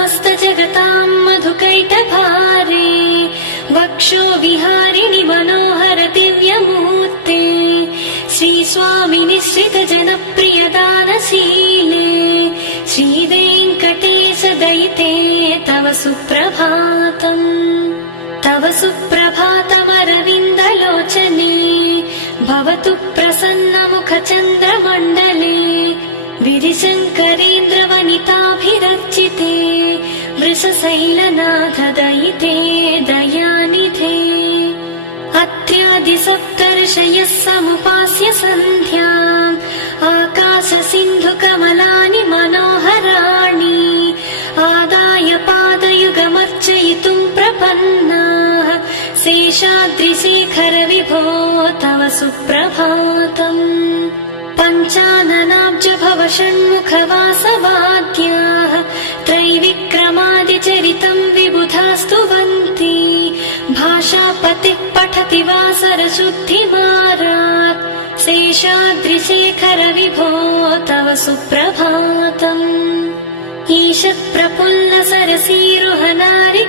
समस्त जगतां मधुकैटभारे वक्षो विहारिणि मनोहर दिव्यमूर्ते श्री स्वामी निश्चित जनप्रिय दानशीले श्रीवेङ्कटेश दयिते तव सुप्रभातम्। तव सुप्रभातमरविन्दलोचने भवतु प्रसन्नमुखचन्द्रमण्डले विधिशङ्करेन्द्रवनिताभिरर्चिते वृषशैलनाथ दयिते दयानिधे। अत्र्यादिसप्तर्षयः समुपास्य सन्ध्याम् आकाशसिन्धुकमलानि मनोहराणि आदाय पादयुगमर्चयितुम् प्रपन्नाः शेषाद्रिशेखर विभो तव सुप्रभातम्। पञ्चाननाब्ज भव षण्मुखवासवाद्याः त्रैविक्रमादिचरितम् विबुधास्तुवन्ति भाषापतिः पठति वासरशुद्धिमारात् शेषाद्रिशेखर विभो तव सुप्रभातम्। ईषत्प्रफुल्ल सरसीरुहनारि